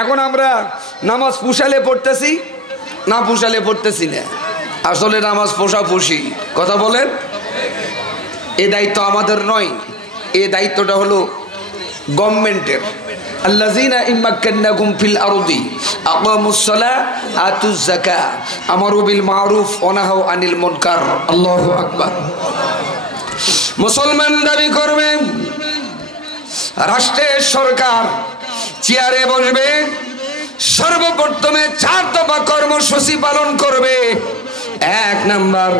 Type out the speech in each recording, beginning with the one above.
এখন আমরা নামাজ পুষালে পড়তেছি না পুষালে পড়তেছি না, আসলে নামাজ পোষা পুষি, কথা বলেন। এই দায়িত্ব আমাদের নয়, এই দায়িত্বটা হলো গভর্নমেন্টের। আল্লাযীনা ইম্মাক্কান্নাকুম ফিল আরদি আকামুস সালাহ আতুজ যাকাহ আমারু বিল মারুফ ওয়া নাহাউ আনিল মুনকার। আল্লাহু আকবার। মুসলমান দাবি করবে রাষ্ট্রের সরকার চেয়ারে বসবে, সর্বপ্রথমে 4 দফা কর্মসূচি পালন করবে। 1 নাম্বার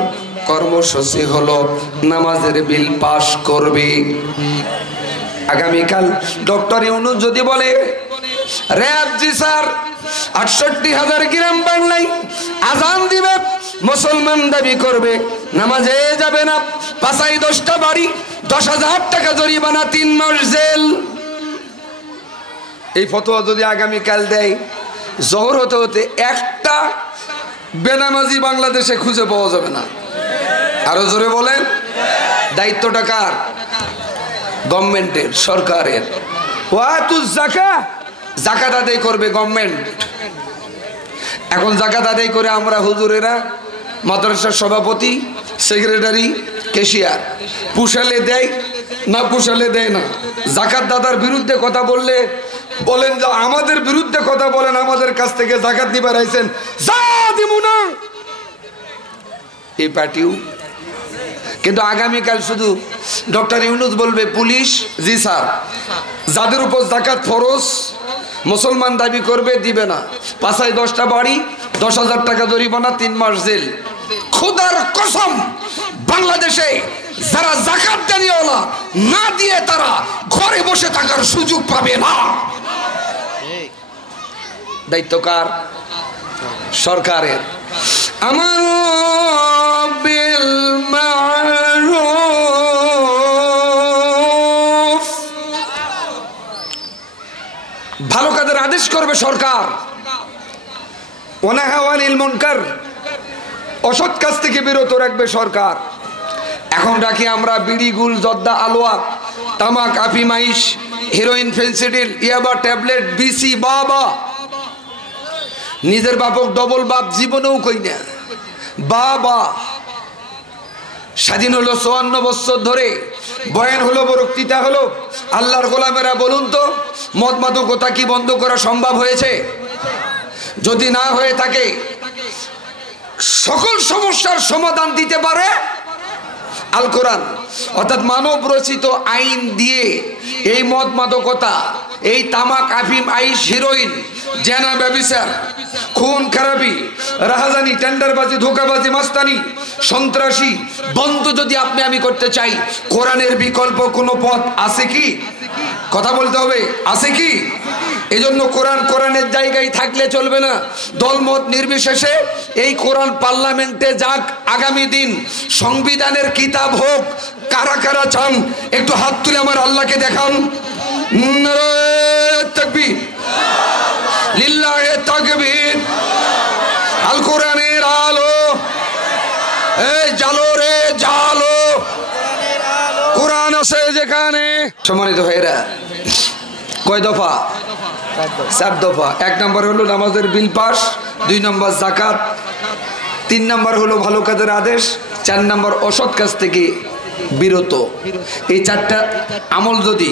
কর্মসূচি হলো নামাজের বিল পাস করবে। আগামীকাল ডক্টর ইউনূস যদি বলে র‍্যাব জি স্যার ৬৮,০০০ গ্রাম বাংলায় আজান দিবে, মুসলমান দাবি করবে নামাজে যাবে না, ৫-10টা বাড়ি, ১০,০০০ টাকা জরিমানা, 3 মাস জেল। এই ফতোয়া যদি আগামীকাল দেয়, জোহর হতে হতে একটা বেনামাজি বাংলাদেশে খুঁজে পাওয়া যাবে না। আরো জোরে বলেন। দায়িত্বটা কার? গভর্নমেন্টের, সরকারের। ওয়াতুজ যাকাহ, যাকাত আদায় করবে গভর্নমেন্ট। এখন যাকাত আদায় করে আমরা হুজুরেরা, মাদ্রাসার সভাপতি, সেক্রেটারি, ক্যাশিয়ার পুষালে দেয় না পুষালে দেয় না। যাকাত দাতার বিরুদ্ধে কথা বললে বলেন যে আমাদের বিরুদ্ধে কথা বলেন, আমাদের কাছ থেকে যাকাত নিবার আইছেন, যা দিমু না। এই পার্টিও কিন্তু আগামীকাল শুধু ডক্টর ইউনূস বলবে পুলিশ জি স্যার, যাদের উপর যাকাত ফরজ মুসলমান দাবি করবে দিবে না, ৫-10টা বাড়ি, ১০,০০০ টাকা জরিমানা, 3 মাস জেল। খোদার কসম, বাংলাদেশে যারা যাকাত দেনিওয়ালা না দিয়ে তারা ঘরে বসে থাকার সুযোগ পাবে না। দায়িত্ব কার? সরকারের। আমার বিল মারুফ, ভালো কাজের আদেশ করবে সরকার, ওয়া নাহাউ আনিল মুনকার, অসৎ কাজ থেকে বিরত রাখবে সরকার। এখন রাখি আমরা বিড়ি, গুল, জর্দা, আলোয়া, তামাক, আফিম, আইশ, হেরোইন, ফেন্সিডিল, ইয়াবা, ট্যাবলেট, বিসি, বাবা। নিজের বাপক ডবল বাপ জীবনেও কই না। বাবা স্বাধীন হলো ৫৪ বছর ধরে, বয়ান হলো, বক্তৃতা হলো। আল্লাহর গোলামেরা বলুন তো, মদ মাদকতা কি বন্ধ করা সম্ভব হয়েছে? যদি না হয়ে থাকে, সকল সমস্যার সমাধান দিতে পারে আল কোরআন, অর্থাৎ মানব রচিত আইন দিয়ে এই মদ মাদকতা, এই তামাক, আফিম, আইশ, হিরোইন, জেনা, ব্যভিচার, খুন খারাপি, রাহাজানি, টেন্ডারবাজি, ধোঁকাবাজি, মাস্তানি, সন্ত্রাসী বন্ধ যদি আপনি আমি করতে চাই, কোরআনের বিকল্প কোনো পথ আছে কি? কথা বলতে হবে, আছে কি? এজন্য কোরআন কোরআনের জায়গায় থাকলে চলবে না। দলমত নির্বিশেষে এই কোরআন পার্লামেন্টে যাক আগামী দিন, সংবিধানের কিতাব হোক। কারা কারা চান একটু হাত তুলে আমার আল্লাহকে দেখান। নারায়ে তাকবীর, লিল্লাহে তাকবীর। আল কোরআনের আলো, এই জালো রে জালো, কোরআন আছে যেখানে। সম্মানিত ভাইরা, কয় দফা? 4 দফা। 1 নম্বর হলো নামাজের বিল পাস, 2 নম্বর যাকাত, 3 নম্বর হলো ভালো কাজের আদেশ, 4 নম্বর অসৎ কাজ থেকে বিরত। এই 4টা আমল যদি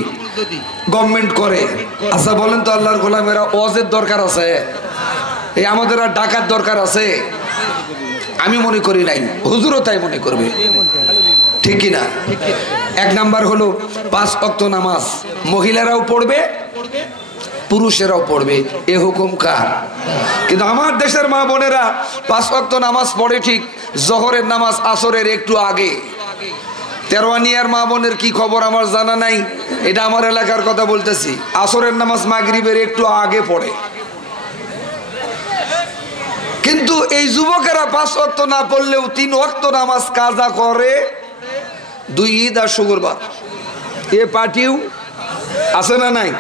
গভর্নমেন্ট করে, আচ্ছা বলেন তো আল্লাহর গোলামেরা, ওয়াজের দরকার আছে? এই আমাদের আর ডাকাত দরকার আছে? আমি মনে করি নাই, হুজুরও তাই মনে করবে, ঠিক কিনা? 1 নাম্বার হলো 5 ওয়াক্ত নামাজ, মহিলারাও পড়বে, পুরুষেরাও পড়বে। এ হুকুম কার? কিন্তু আমার দেশের মা বোনেরা 5 ওয়াক্ত নামাজ পড়ে ঠিক, জোহরের নামাজ আসরের একটু আগে। তেরোয়ানিয়ার মা বোনের কি খবর আমার জানা নাই, এটা আমার এলাকার কথা বলতেছি। আসরের নামাজ মাগরিবের একটু আগে পড়ে, কিন্তু এই যুবকেরা 5 ওয়াক্ত না পড়লেও 3 ওয়াক্ত নামাজ কাজা করে, 2 ঈদ আর শুক্রবার। এ পার্টিও আছে না নাই?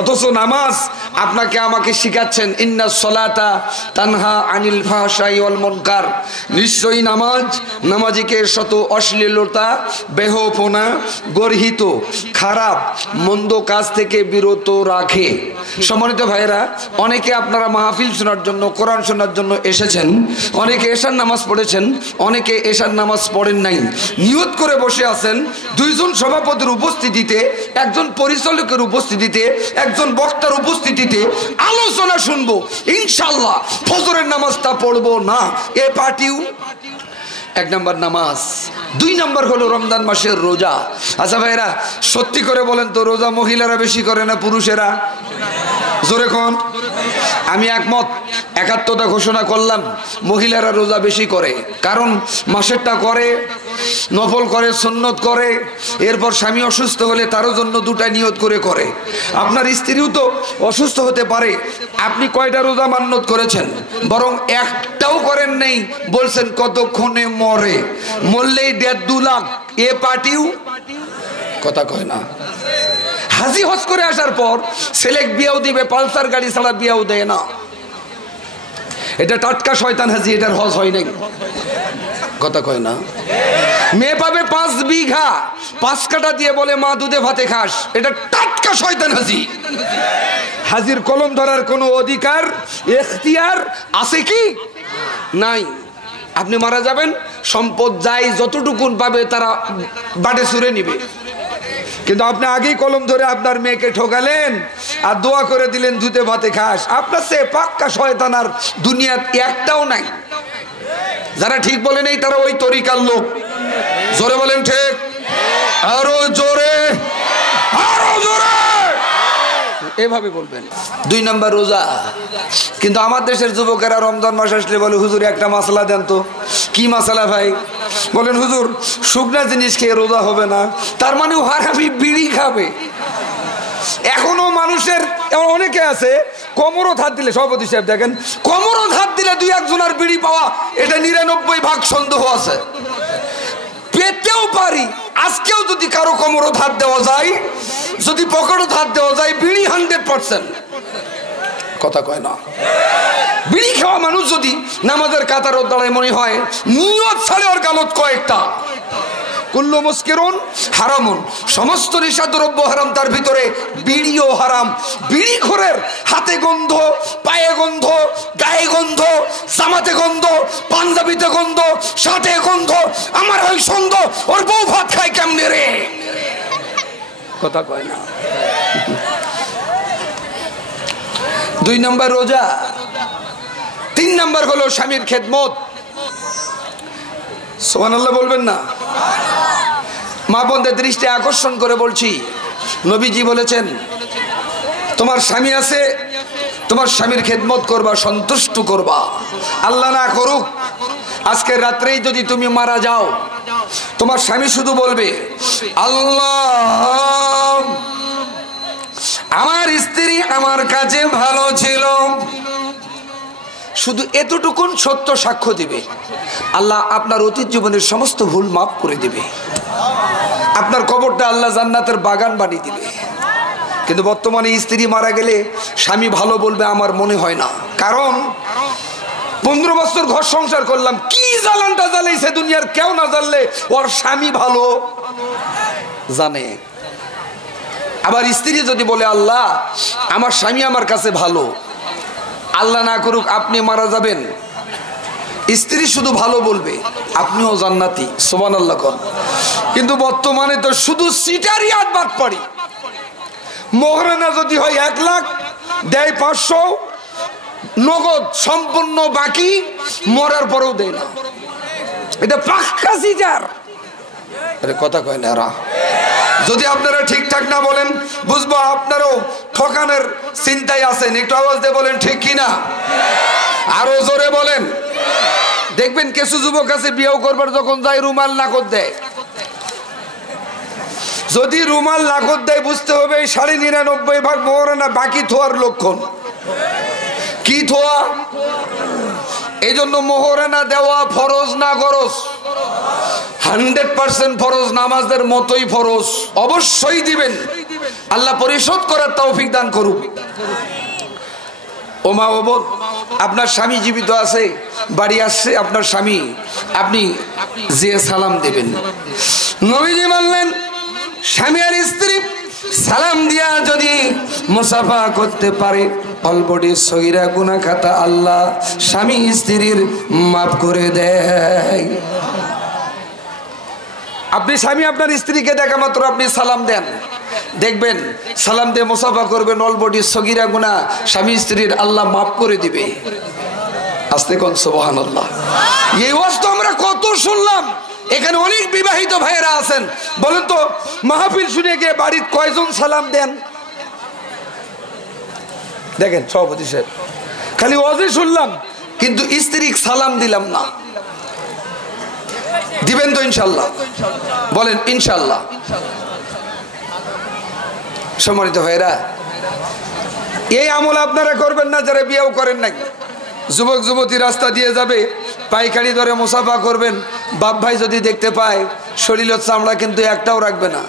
অথচ নামাজ আপনাকে আমাকে শিখাচ্ছেন ইন্নাস সালাতা তানহা আনিল ফাহশাই ওয়াল মুনকার, নিশ্চয়ই নামাজ নামাজিকে শত অশ্লীলতা, বেহপনা, গর্হিত খারাপ মন্দ কাজ থেকে বিরত রাখে। সম্মানিত ভাইরা, অনেকে আপনারা মাহফিল শোনার জন্য, কোরআন শোনার জন্য এসেছেন, অনেকে এশার নামাজ পড়েছেন, অনেকে এশার নামাজ পড়েন নাই, নিয়ত করে বসে আছেন দুইজন সভাপতির উপস্থিতিতে, একজন পরিচালকের উপস্থিতিতে, একজন বক্তার উপস্থিতিতে আলোচনা শুনবো, ইনশাআল্লাহ ফজরের নামাজটা পড়বো না। এ পার্টিও এক নাম্বার নামাজ, দুই নাম্বার হলো রমজান মাসের রোজা। আচ্ছা ভাইরা, সত্যি করে বলেন তো, রোজা মহিলারা বেশি করে না পুরুষেরা? জোরে কোন? আমি একমত, একাত্মতা ঘোষণা করলাম, মহিলারা রোজা বেশি করে, কারণ মাসেরটা করে, নফল করে, সুন্নত করে, এরপর স্বামী অসুস্থ হলে তারও জন্য দুটা নিয়ত করে করে। আপনার স্ত্রীও তো অসুস্থ হতে পারে, আপনি কয়টা রোজা মান্যত করেছেন? বরং একটাও করেন নেই, বলছেন কতক্ষণে মরে, মরলেই 1.5-2 লাখ। এ পার্টিও কথা কয় না। হাজি হজ করে আসার পর ছেলে বিয়াও দিবে, পালসার গাড়ি ছাড়া বিয়াও দেয় না। এটা টাটকা শয়তান হাজি, এটার হজ হয় নাই। কথা কয় না। মেয়ে পাবে 5 বিঘা, 5 কাঠা দিয়ে বলে মা দুধে ভাতে খাস, এটা টাটকা শয়তান হাজি। হাজির কলম ধরার কোনো অধিকার, এখতিয়ার আছে কি? নাই। আপনি মারা যাবেন, সম্পদ যাই যতটুকুন পাবে তারা বাটে ছুঁড়ে নিবে, কিন্তু আপনি আগেই কলম ধরে আপনার মেয়েকে ঠকালেন আর দোয়া করে দিলেন ধুতে ভাতে খাস। আপনার সে পাক্কা শয়তান আর দুনিয়াত একটাও নাই। যারা ঠিক বলে নেই তারা ওই তরিকার লোক। জোরে বলেন ঠিক, আরো জোরে, আরো জোরে এভাবে বলবেন। 2 নাম্বার রোজা। কিন্তু আমার দেশের যুবকেরা রমজান মাস আসলে বলে হুজুর একটা মশলা দেন তো। কি মশলা ভাই? বলেন হুজুর শুকনা জিনিস খেয়ে রোজা হবে না, তার মানে হারামি বিড়ি খাবে। এখনো মানুষের অনেকে আছে কোমরও হাত দিলে, সভাপতি সাহেব দেখেন, কোমরও হাত দিলে 2-1 জনের বিড়ি পাওয়া, এটা 99% সন্দেহ আছে। পেতেও পারি, আজকেও যদি কারো কোমরও হাত দেওয়া যায়, যদি পকেটও হাত দেওয়া যায়, বিড়ি 100%। কথা কয় না। বিড়ি খাওয়া মানুষ যদি নামাজের কাতার দাঁড়ায় মনে হয় নিয়ত ছাড়ে ওর গালত কয়েকটা। কুল্লু মুস্কিরুন হারামুন, সমস্ত নেশাদ্রব্য হারাম, তার ভিতরে বিড়িও হারাম। বিড়ি খোরের হাতে গন্ধ, পায়ে গন্ধ, গায়ে গন্ধ, জামাতে গন্ধ, পাঞ্জাবিতে গন্ধ, শার্টে গন্ধ, আমার ওই সন্দেহ ওর বউ ভাত খায় কেমনে রে? কথা কয় না। 2 নাম্বার রোজা। 3 নাম্বার হলো স্বামীর খেদমত। সুবহানাল্লাহ বলবেন না? মা বোনদের দৃষ্টি আকর্ষণ করে বলছি, নবীজি বলেছেন তোমার স্বামী আছে, তোমার স্বামীর খেদমত করবা, সন্তুষ্ট করবা। আল্লাহ না করুক আজকে রাত্রেই যদি তুমি মারা যাও, তোমার স্বামী শুধু বলবে আল্লাহ আমার স্ত্রী আমার কাছে ভালো ছিল, শুধু এতটুকুন সত্য সাক্ষ্য দিবে, আল্লাহ আপনার অতীত জীবনের সমস্ত ভুল মাফ করে দিবে, আপনার কবরটা আল্লাহ জান্নাতের বাগান বানিয়ে দিবে। কিন্তু বর্তমানে স্ত্রী মারা গেলে স্বামী ভালো বলবে আমার মনে হয় না, কারণ 15 বছর ঘর সংসার করলাম, কি জ্বালানটা জ্বালাইছে দুনিয়ার কেউ না জানলে ওর স্বামী ভালো জানে। আবার স্ত্রী যদি বলে আল্লাহ আমার স্বামী আমার কাছে ভালো, আল্লাহ না করুক আপনি মারা যাবেন, স্ত্রী শুধু ভালো বলবে, আপনিও জান্নাতি। সুবহানাল্লাহ কোন। কিন্তু বর্তমানে তো শুধু সিটারি আর বাটপাড়ি। মোহরানা যদি হয় 1 লাখ, দেয় 500, নগদ সম্পূর্ণ বাকি, মরার পরেও দেয় না। এটা পাক্কা সিটার। আরে কথা কয় না। যদি আপনারা ঠিকঠাক না বলেন বুঝবো আপনারাও ঠকানের চিন্তায় আছেন। একটু আওয়াজ দিয়ে বলেন ঠিক কিনা, আরো জোরে বলেন। দেখবেন কিছু যুবক আছে বিয়েও করবার যখন যায় রুমাল নাকদ দেয়। যদি রুমাল নাকদ দেয় বুঝতে হবে 99.5% মোহরানা বাকি থোয়ার লক্ষণ। কি থোয়া? এই জন্য মোহরানা দেওয়া ফরজ না গরজ? 100% ফরজ, নামাজের মতোই ফরজ, অবশ্যই দিবেন। আল্লাহ পরিশোধ করার তৌফিক দান করুক। ও মা ও বোন, আপনার স্বামী জীবিত আছে, বাড়ি আসছে আপনার স্বামী, আপনি যে সালাম দেবেন। নবীজি বললেন স্বামী আর স্ত্রী সালাম দিয়া যদি মুসাফা করতে পারে, অলরেডি সগীরা গুনাহ খাতা আল্লাহ স্বামী স্ত্রীর মাফ করে দেয়। আপনি স্বামী আপনার স্ত্রীকে দেখা মাত্র আপনি সালাম দেন, দেখবেন সালাম দিয়ে মুসাফা করবেন, অলরেডি সগীরা গুনাহ স্বামী স্ত্রীর আল্লাহ মাফ করে দিবে। আস্তে কোন সুবহানাল্লাহ। এই ওয়াজ তো আমরা কত শুনলাম, এখানে অনেক বিবাহিত ভাইয়েরা আছেন, বলেন তো মাহফিল শুনে গিয়ে বাড়ির কয়জন সালাম দেন? দেখেন সভাপতি সাহেব, খালি ওয়াজই শুনলাম কিন্তু স্ত্রী সালাম দিলাম না। দিবেন তো ইনশাল্লাহ? বলেন ইনশাল্লাহ। সম্মানিত ভাইরা, এই আমল আপনারা করবেন না যারা বিয়েও করেন নাকি। যুবক যুবতী রাস্তা দিয়ে যাবে, পাইকারি ধরে মুসাফা করবেন, বাপ ভাই যদি দেখতে পায় শরীরের চামড়া কিন্তু একটাও রাখবে না।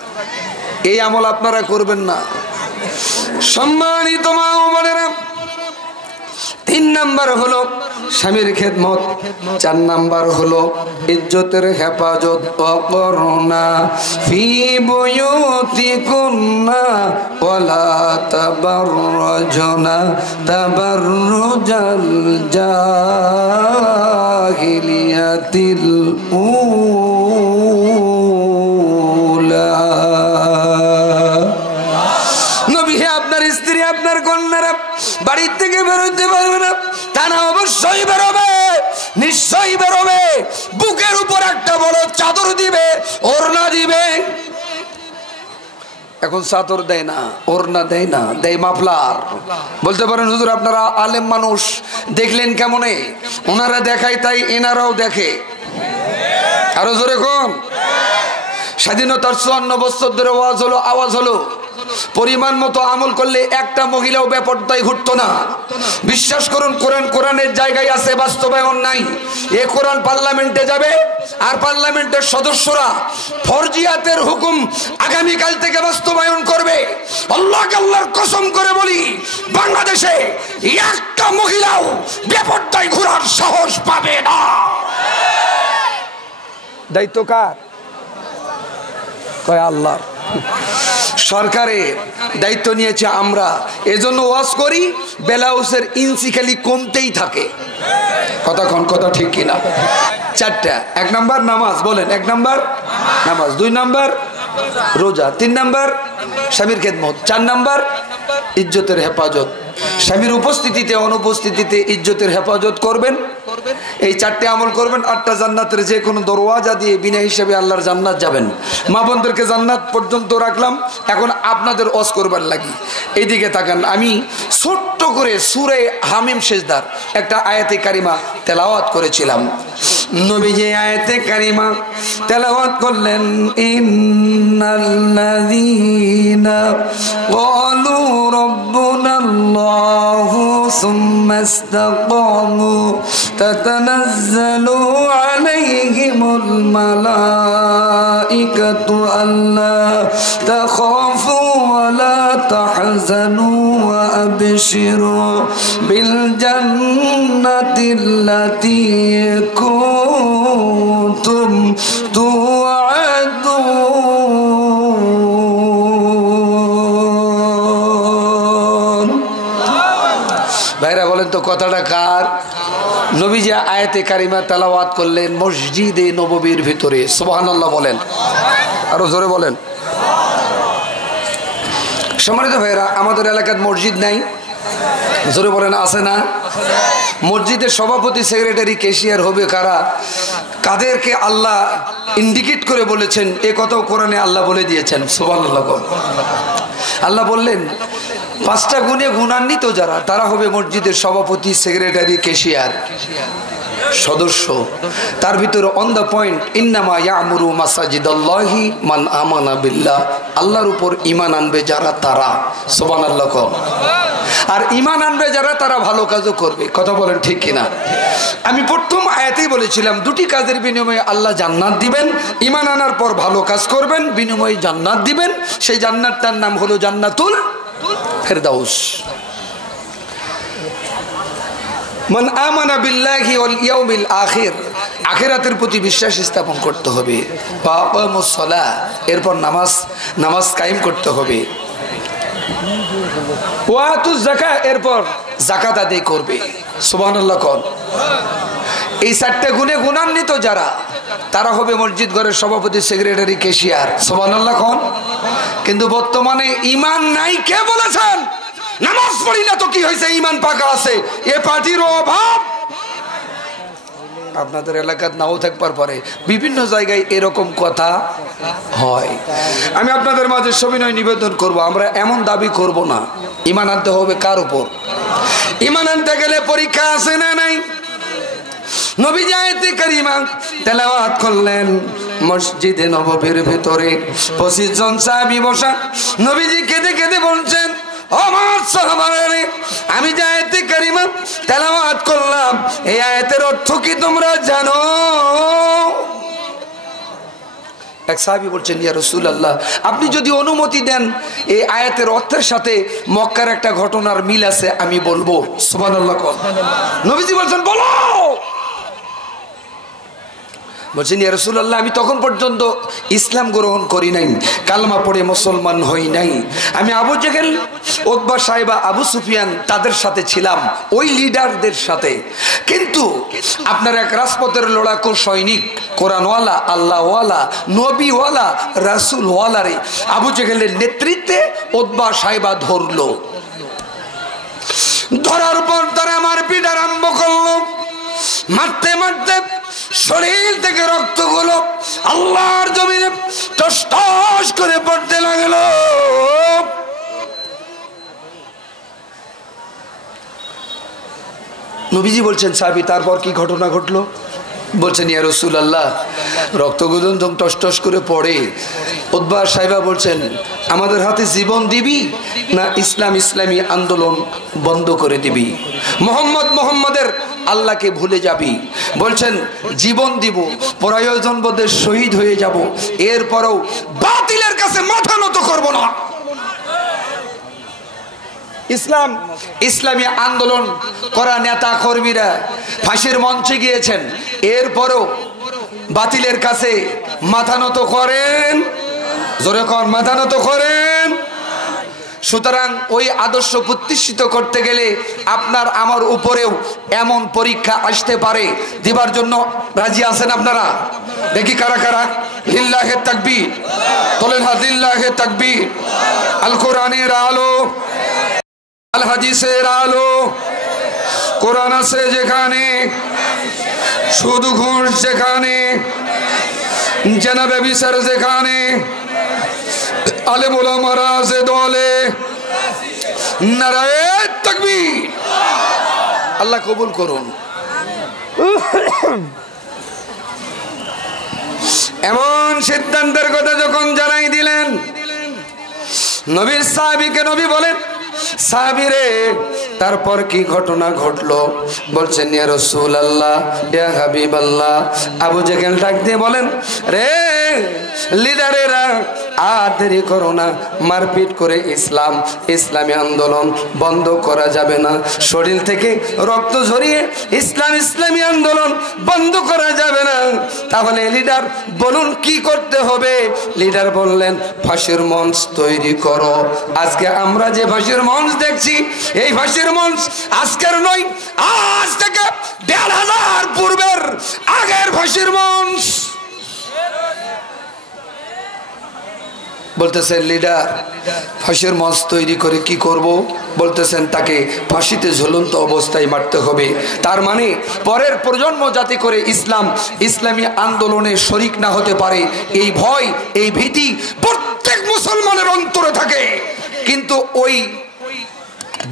এই আমল আপনারা করবেন না। সম্মানিত মা ও বোনেরা, 3 নাম্বার হলো স্বামীর খেদমত, 4 নাম্বার হলো ইজ্জতের হেফাজত। অকরনা ফি বুয়ুতিকুন্না ওয়ালা তাবাররুজনা তাবাররুজাল জাহিলিয়াতিল উলা। নবী হে, আপনার স্ত্রী আপনার কন্যারা বাড়ির থেকে বেরোতে পারবে না, তা না অবশ্যই বেরোবে, নিশ্চয়ই বেরোবে। বুকের উপর একটা বড় চাদর দিবে, ওড়না দিবে। এখন চাদর দেয় না, ওড়না দেয় না, দেয় মাফলার। বলতে পারেন হুজুর আপনারা আলেম মানুষ, দেখলেন কেমনে? ওনারা দেখায় তাই এনারাও দেখে। আরো জোরে কোন? স্বাধীনতার 54 বছর ধরে ওয়াজ হলো, আওয়াজ হলো, পরিমাণ মতো আমল করলে একটা মহিলাও বেপরদায় ঘুরতো না। বিশ্বাস করুন, কোরআনের জায়গায় আছে, বাস্তবায়ন নাই। এ কোরআন পার্লামেন্টে যাবে, আর পার্লামেন্টের সদস্যরা ফরজিয়াতের হুকুম আগামীকাল থেকে বাস্তবায়ন করবে। আল্লাহর কসম করে বলি, বাংলাদেশে একটা মহিলাও বেপরদায় ঘোরার সাহস পাবে না। দায়িত্ব কার? কয় আল্লাহ। সরকারের দায়িত্ব নিয়েছে আমরা, এজন্য ওয়াজ করি, ব্লাউজের ইঞ্চি খালি কমতেই থাকে। কথা ঠিক কিনা? 4টা। 1 নাম্বার নামাজ, বলেন 1 নাম্বার নামাজ, 2 নাম্বার রোজা, 3 নাম্বার স্বামীর খেদমত, 4 নাম্বার ইজ্জতের হেফাজত। স্বামীর উপস্থিতিতে অনুপস্থিতিতে ইজ্জতের হেফাজত করবেন। এই 4টে আমল করবেন, 8টা জান্নাতের যে কোনো দরওয়াজা দিয়ে বিনা হিসেবে আল্লাহর জান্নাত যাবেন। মা বোনদেরকে জান্নাত পর্যন্ত রাখলাম, এখন আপনাদের ওয়াজ করবার লাগি। এইদিকে তাকান, আমি ছোট্ট করে সূরা হামিম সেজদার একটা আয়াতে কারিমা তেলাওয়াত করেছিলাম। নবী যে আয়াতে কারিমা তেলাওয়াত করলেন, ইন্নাল্লাযীনা ক্বালু রাব্বুনাল্লাহু সুম্মা ইসতাকামু তাতানাজ্জালু আলাইহিমুল মালাইকাতু আল্লা তাখাফু ওয়া লা তাহজানু ওয়া আবশিরু বিল জান্নাতিল্লাতী কুনতুম তুআদুন। ভাইরা বলেন তো কথাটা কার? নবী যে আয়াতে কারিমা তেলাওয়াত করলেন মসজিদে নববীর ভিতরে, সুবহানাল্লাহ বলেন, আরো জোরে বলেন। সম্মানিত ভাইরা, আমাদের এলাকার মসজিদ নাই, জোরে বলেন আছে না? মসজিদের সভাপতি, সেক্রেটারি, ক্যাশিয়ার হবে কারা? কাদেরকে আল্লাহ ইন্ডিকেট করে বলেছেন, এ কথাও কোরআনে আল্লাহ বলে দিয়েছেন। সুবহানাল্লাহ। আল্লাহ বললেন 5টা গুণে গুণান্বিত যারা, তারা হবে মসজিদের সভাপতি, সেক্রেটারি, ক্যাশিয়ার, সদস্য। তার ভিতরে অন দ্য পয়েন্ট, ইন্নামা ইয়ামুরু মাসাজিদাল্লাহি মান আমানা বিল্লাহ, আল্লাহর উপর ঈমান আনবে যারা তারা। সুবহানাল্লাহ। আর ঈমান আনবে যারা তারা ভালো কাজও করবে। কথা বলেন ঠিক কিনা? আমি প্রথম আয়াতেই বলেছিলাম 2টি কাজের বিনিময়ে আল্লাহ জান্নাত দিবেন। ঈমান আনার পর ভালো কাজ করবেন, বিনিময়ে জান্নাত দিবেন। সেই জান্নাতটার নাম হলো জান্নাতুল ফেরদাউস। মান আমানা বিল্লাহি ওয়াল ইয়াউমিল আখির, আখিরাতের প্রতি বিশ্বাস স্থাপন করতে হবে। ওয়া আকামুস সালাহ, এরপর নামাজ কায়েম করতে হবে। ওয়া আতুজ যাকাত, এরপর যাকাত আদায় করবে। সুবহানাল্লাহ কোন। এই চারটি গুণে গুণান্বিত যারা, তারা হবে মসজিদ ঘরের সভাপতি, সেক্রেটারি, ক্যাশিয়ার। সুবহানাল্লাহ কোন। কিন্তু বর্তমানে ঈমান নাই। কে বলেছেন? নামাজ পড়ি না তো কি হয়েছে, ঈমান পাকা আছে, এ পার্টির অভাব। আপনাদের এলাকার নাও থাকবার পরে বিভিন্ন জায়গায় এরকম কথা হয়। আমি আপনাদের মাঝে সবিনয় নিবেদন করব, আমরা এমন দাবি করব না। ঈমান আনতে হবে কার উপর? ঈমান আনতে গেলে পরীক্ষা আছে না নাই? নবীজি আয়াতে কারিমা তেলাওয়াত করলেন মসজিদে নববীর ভিতরে 25 জন সাহাবী বসা। নবীজি কেঁদে কেঁদে বলছেন, আমার সাহাবারা, আমি যে আয়াতে কারিমা তেলাওয়াত করলাম, এই আয়াতের অর্থ কি তোমরা জানো? এক সাহাবী বলছেন, ইয়া রাসূলুল্লাহ, আপনি যদি অনুমতি দেন এই আয়াতের অর্থের সাথে মক্কার একটা ঘটনার মিল আছে, আমি বলবো। সুবহানাল্লাহ। নবীজি বলছেন, বলো। বলছেন, ইয়া রাসূলুল্লাহ, আমি তখন পর্যন্ত ইসলাম গ্রহণ করি নাই, কালমা পড়ে মুসলমান হই নাই। আমি আবু জেহেল, উতবা, সাইবা, আবু সুফিয়ান তাদের সাথে ছিলাম, ওই লিডারদের সাথে। কিন্তু আপনার এক রাজপথের লড়াকু সৈনিক, কোরআনওয়ালা, আল্লাহওয়ালা, নবীওয়ালা, রাসূলওয়ালা রে আবু জেহেলের নেতৃত্বে উতবা, সাইবা ধরলো। ধরার পর তারা আমার পিঠ আরম্ভ করলো। মারতে মারতে শরীর থেকে রক্তগুলো আল্লাহর জমিনে টস টস করে পড়তে লাগলো। নবীজি বলছেন, সাহাবী, তারপর কি ঘটনা ঘটলো? বলছেন, ইয়া রাসূলুল্লাহ, রক্তগুলো টস টস করে পড়ে। উতবা, সাইবা বলছেন, আমাদের হাতে জীবন দিবি না ইসলামী আন্দোলন বন্ধ করে দিবি? মোহাম্মদের আল্লাহকে ভুলে যাবি? বলছেন, জীবন দিব, প্রয়োজন বোধে শহীদ হয়ে যাব, এরপরও বাতিলের কাছে মাথা নত করব না। ইসলামী আন্দোলন করা নেতা কর্মীরা ফাঁসির মঞ্চে গিয়েছেন, এরপরও বাতিলের কাছে মাথা নত করেন? জোরে কর, মাথা নত করেন? সুতরাং ওই আদর্শ প্রতিষ্ঠিত করতে গেলে আপনার আমার উপরেও এমন পরীক্ষা আসতে পারে, দিবার জন্য রাজি আছেন আপনারা? দেখি কারা কারা। লিল্লাহে তাকবীর, বলেন হ্যাঁ, লিল্লাহে তাকবীর। আল কোরআনের আলো, আল হাদিসের আলো, কোরআন আছে যেখানে, সুদ ঘুষ যেখানে, জেনাবে বিচার যেখানে, আলেম ওলামারা যে দলে, নারায়ে তাকবীর। আল্লাহ কবুল করুন। এমন সিদ্ধান্তের কথা যখন জানাই দিলেন, নবীর সাহাবীকে নবী বলেন, সাহাবী রে, তারপর কি ঘটনা ঘটলো? বলছেন, ইয়া রাসূলুল্লাহ, ইয়া হাবিবাল্লাহ। আবু জেহেল ডাক দিয়ে বলেন, রে লিডারেরা, আর দেরি করো না, মারপিট করে ইসলামী আন্দোলন বন্ধ করা যাবে না। শরীর থেকে রক্ত ঝরিয়ে ইসলামী আন্দোলন বন্ধ করা যাবে না। তাহলে লিডার বলুন কি করতে হবে? লিডার বললেন, ফাঁসির মঞ্চ তৈরি করো। আজকে আমরা যে ফাঁসির মঞ্চ দেখছি, এই ফাঁসির মঞ্চ আজকের নয়, আজ থেকে ১৫০০ পূর্বের আগের ফাঁসির মঞ্চ। বলতেছেন, লিডার ফাঁসির মঞ্চ তৈরি করে কি করব? বলতেছেন, তাকে ফাঁসিতে ঝুলন্ত অবস্থায় মারতে হবে। তার মানে পরের প্রজন্ম যাতে করে ইসলামী আন্দোলনে শরিক না হতে পারে, এই ভয়, এই ভীতি প্রত্যেক মুসলমানের অন্তরে থাকে। কিন্তু ওই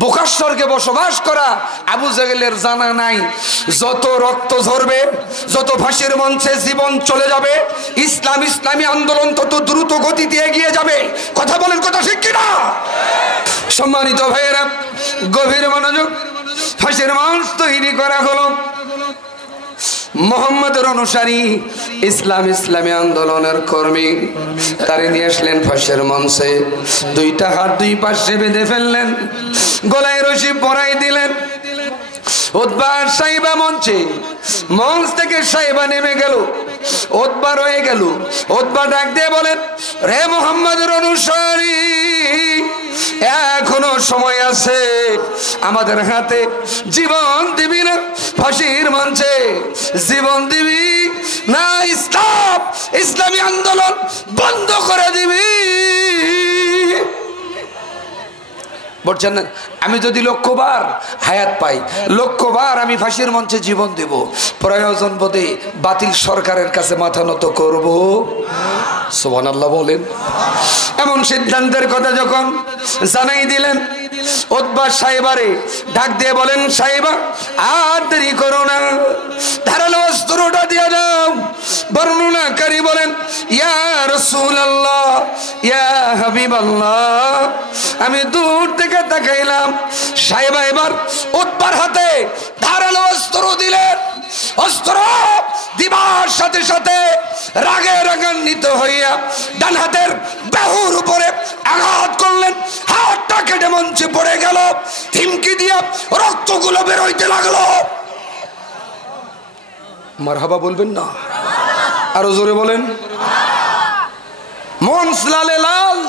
বোকাশ্বরকে বসবাস করা আবু জেহেলের জানা নাই, যত রক্ত ঝরবে, যত ফাঁসির মঞ্চে জীবন চলে যাবে, ইসলামী আন্দোলন তত দ্রুত গতিতে এগিয়ে যাবে। কথা বলেন, কথা ঠিক কিনা? সম্মানিত ভাইয়েরা, গভীর মনোযোগ। ফাঁসির মঞ্চ তৈরি করা হলো। মোহাম্মদের অনুসারী ইসলামী আন্দোলনের কর্মী তারে নিয়ে আসলেন ফাঁসির মঞ্চে। দুইটা হাত দুই পাশে বেঁধে ফেললেন, গলায় রশি পরাই দিলেন। উতবা সাইবা মঞ্চে, মঞ্চ থেকে সাইবা নেমে গেল, উতবা রয়ে গেল। উতবা ডাক দিয়ে বলেন, রে মুহাম্মদের অনুসারী, এখনো সময় আছে, আমাদের হাতে জীবন দিবি না ফাঁসির মঞ্চে জীবন দিবি না ইসলামী আন্দোলন বন্ধ করে দিবি? বলছেন আমি যদি লক্ষবার হায়াত পাই, লক্ষবার আমি ফাঁসির মঞ্চে জীবন দেব, প্রয়োজন বোধে বাতিল সরকারের কাছে মাথা নত করব। সুবহানাল্লাহ বলেন। এমন সিদ্ধান্তের কথা যখন জানাই দিলেন, উতবা সাইবারে ডাক দিয়ে বলেন, সাইবা আর দেরি করো না, ধারালো অস্ত্রটা দিয়ে দাও। বর্ণনাকারী বলেন, ইয়া রাসূলুল্লাহ, ইয়া হাবিবাল্লাহ, আমি দূর থেকে তাকাইলাম, সাইবা এবার উতবার হাতে ধারালো অস্ত্র দিলেন। অস্ত্র দিবার সাথে সাথে রাগে রাগান্বিত হইয়া ডান হাতের বাহুর উপরে আঘাত করলেন, হাতটা কেটে মঞ্চে পড়ে গেল, থিমকি দিয়া রক্তগুলো বের হইতে লাগলো। মারহাবা বলবেন না? আরো জোরে বলেন। মঞ্চ লালে লাল।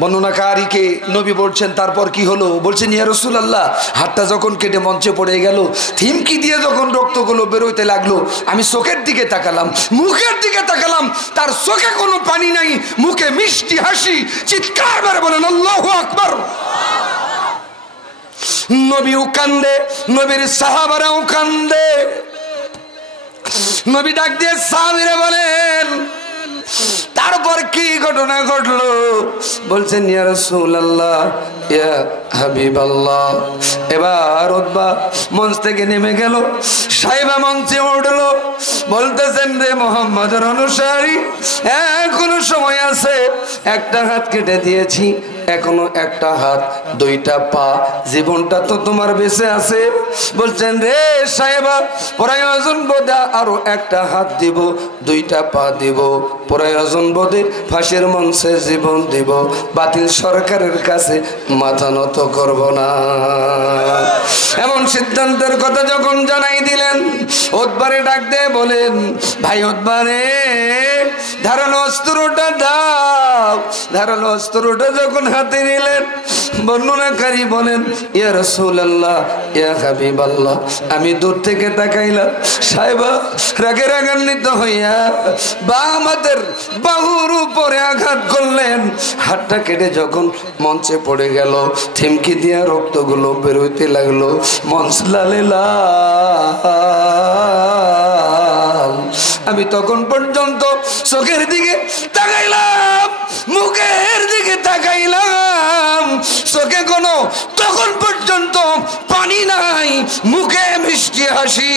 বর্ণনাকারীকে নবী বলছেন, তারপর কি হলো? বলছেন, ইয়া রাসূলুল্লাহ, হাতটা যখন কেটে মঞ্চে পড়ে গেল, থিমকি দিয়ে যখন রক্তগুলো বেরোইতে লাগলো, আমি চোখের দিকে তাকালাম, মুখের দিকে তাকালাম, তার চোখে কোনো পানি নাই, মুখে মিষ্টি হাসি, চিৎকার মেরে বলেন আল্লাহু আকবার। নবীও কান্দে, নবীর সাহাবারাও কান্দে। নবী ডাক দিয়ে সাহাবীরা বলেন, তারপর কি ঘটনা ঘটলো? বলছেন, ইয়া রাসূলুল্লাহ, ইয়া হাবিবাল্লাহ। এবার উতবা মঞ্চ থেকে নেমে গেল, সাইবা মঞ্চে উঠলো, বলতেছেন, রে মুহাম্মদের অনুসারী, এখনো সময় আছে, একটা হাত কেটে দিয়েছি, এখনো একটা হাত, দুইটা পা, জীবনটা তো তোমার বেঁচে আছে। বলছেন, রে সাইবা, প্রয়োজন বোধে আরো একটা হাত দিব, দুইটা পা দিব, প্রয়োজন বোধে ফাঁসির মঞ্চে জীবন দিব, বাতিল সরকারের কাছে মাথা নত করব না। এমন সিদ্ধান্তের কথা যখন জানাই দিলেন, উতবারে ডাক দিয়ে বলেন, ভাই উতবারে, ধারালো অস্ত্রটা দাও। ধারালো অস্ত্রটা যখন হাতে নিলেন, বর্ণনাকারী বলেন, ইয়া রাসূলুল্লাহ, ইয়া হাবিবাল্লাহ, আমি দূর থেকে তাকাইলাম, সাইবা রাগে রাগান্বিত হইয়া বাম হাতের বাহুর উপরে আঘাত করলেন, হাতটা কেটে যখন মঞ্চে পড়ে গেল, থিমকি দিয়া রক্তগুলো বেরোইতে লাগলো, মঞ্চ লালে লাল। আমি তখন পর্যন্ত চোখের দিকে তাকাইলাম, মুখের দিকে তাকাইলাম, চোখে কোনো তখন পর্যন্ত পানি নাই, মুখে মিষ্টি হাসি।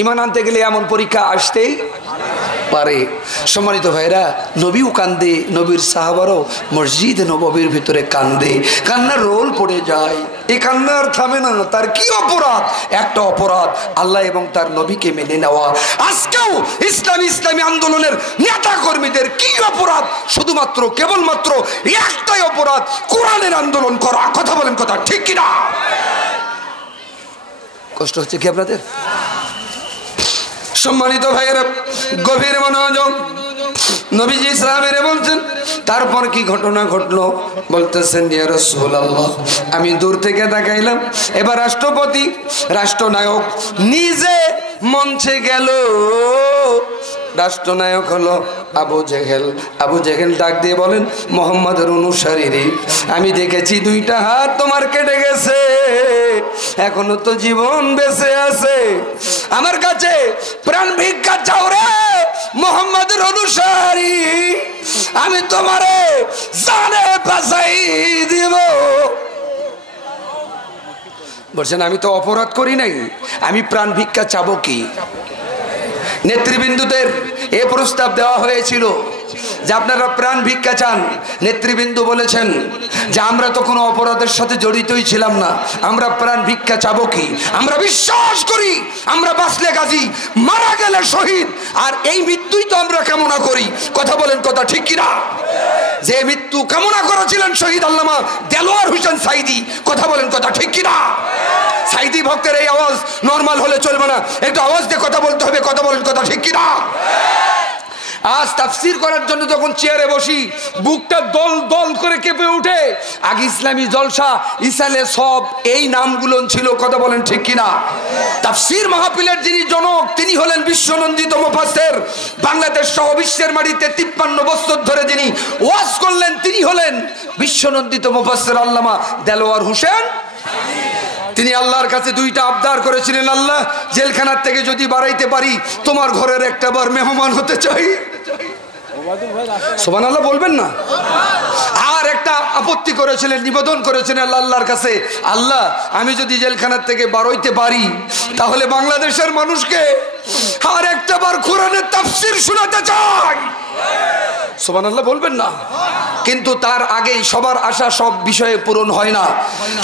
ঈমান আনতে গেলে এমন পরীক্ষা আসতেই পারে। সম্মানিত ভাইরা, নবীও কান্দে, নবীর সাহাবারও মসজিদে নববীর ভিতরে কান্দে, কান্নার রোল পড়ে যায়, এই কান্নার থামে না। তার কি অপরাধ? একটা অপরাধ, আল্লাহ এবং তার নবীকে মেনে নেওয়া। আজকেও ইসলামী আন্দোলনের নেতা কর্মীদের কি অপরাধ? শুধুমাত্র কেবলমাত্র একটাই অপরাধ, কোরআনের আন্দোলন করা। কথা বলেন, কথা ঠিক কিনা? কষ্ট হচ্ছে কি আপনাদের? সম্মানিত ভাইয়েরা, গভীর মনোযোগ। নবীজি ইসলামের বলছেন, তারপর কি ঘটনা ঘটলো? বলতেছেন, ইয়া রাসূলুল্লাহ, আমি দূর থেকে তাকাইলাম, এবার রাষ্ট্রপতি, রাষ্ট্রনায়ক নিজে মঞ্চে গেল। রাষ্ট্রনায়ক হলো আবু জেহেল। আবু জেহেল ডাক দিয়ে বলেন, মুহাম্মাদের অনুসারীরে, আমি দেখেছি দুইটা হাত তোমার কেটে গেছে, এখনো তো জীবন বেঁচে আছে, আমার কাছে প্রাণ ভিক্ষা চাও রে মুহাম্মাদের অনুসারী, আমি তোমারে জানে বাঁচাই দিব। বলছেন, আমি তো অপরাধ করি নাই, আমি প্রাণ ভিক্ষা চাবো কি? নেতৃবৃন্দুদের এ প্রস্তাব দেওয়া হয়েছিল যে আপনারা প্রাণ ভিক্ষা চান। নেতৃবৃন্দু বলেছেন যে আমরা তো কোনো অপরাধের সাথে জড়িতই ছিলাম না, আমরা প্রাণ ভিক্ষা চাবো কি? আমরা বিশ্বাস করি আমরা বাঁচলে গাজী, মারা গেলে শহীদ, আর এই মৃত্যুই তো আমরা কামনা করি। কথা বলেন, কথা ঠিক কিনা? যে মৃত্যু কামনা করেছিলেন শহীদ আল্লামা দেলোয়ার হোসেন সাইদি। কথা বলেন, কথা ঠিক কিনা? সাইদি ভক্তের এই আওয়াজ নরমাল হলে চলবে না, একটু আওয়াজ দিয়ে কথা বলতে হবে। কথা বলেন, কথা ঠিক কিনা? আজ তাফসীর করার জন্য যখন চেয়ারে বসি বুকটা দল দল করে কেঁপে উঠে। আগে ইসলামী জলসা, ইসালে সব এই নামগুলো ছিল। কথা বলেন ঠিক কিনা? তাফসীর মাহফিলের যিনি জনক তিনি হলেন বিশ্বনন্দিত মুফাসসির। বাংলাদেশ সহ বিশ্বের মাটিতে 53 বছর ধরে যিনি ওয়াজ করলেন তিনি হলেন বিশ্বনন্দিত মুফাসসির আল্লামা দেলোয়ার হোসেন। তিনি আল্লাহর কাছে দুইটা আবদার করেছিলেন, আল্লাহ জেলখানার থেকে যদি বাড়াইতে পারি তোমার ঘরের একটা বার মেহমান হতে চাই। সুবহানাল্লাহ বলবেন না? আর একটা আপত্তি করেছিলেন, নিবেদন করেছিলেন আল্লাহর কাছে, আল্লাহ আমি যদি জেলখানার থেকে বাড়াইতে পারি তাহলে বাংলাদেশের মানুষকে আর একটা বার কোরআনের তাফসীর শোনাতে চাই। সুবহানাল্লাহ বলবেন না? কিন্তু তার আগেই সবার আশা সব বিষয়ে পূরণ হয় না।